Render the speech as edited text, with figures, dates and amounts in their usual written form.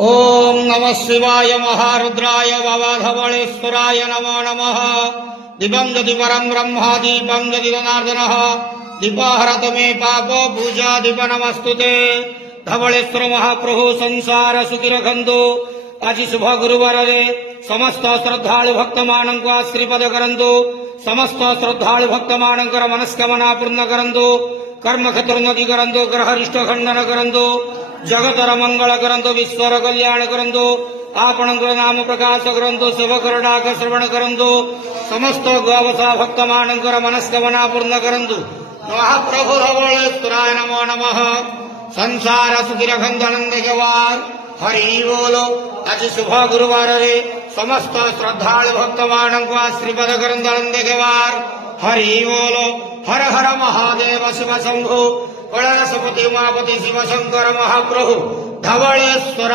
ओम नमः शिवाय महारुद्राय वावाधवळेश्वराय नमो नमः। दीपं यदि परं ब्रह्मा दीपं यदि जनार्दनः दीपहरत मे पाप पूजा दीप नमस्तुते। धवळेश्वर महाप्रभु संसार सुखी रखंतु। आज शुभ गुरुवार रे समस्त श्रद्धालु भक्त मानक आशीर्वाद करंतु। समस्त श्रद्धालु भक्त मानकर मनस्कामना पूर्ण करंतु। कर्म क्षेत्रोन्नति करंतु। ग्रहरिष्ट खंडन करंतु। जगतर मंगल करंतु। विश्वर कल्याण करंतु। आपणकर नाम प्रकाश करंतु। सेवकर डाक श्रवण करंतु। समस्त गोवसा भक्त मानकर मनस्कामना पूर्ण करंतु। महाप्रभु धवळेश्वराय नमो नमः। संसार सुखी रखंतु आनंद गवार हरि बोलो। आज शुभ गुरुवार रे समस्त श्रद्धालु भक्त मानक आशीर्वाद करंतु आनंद गवार हरि बोलो। हर हर महादेव शिव शंभु कैलासपति उमापति शिव शंकर महाप्रभु धवळेश्वर।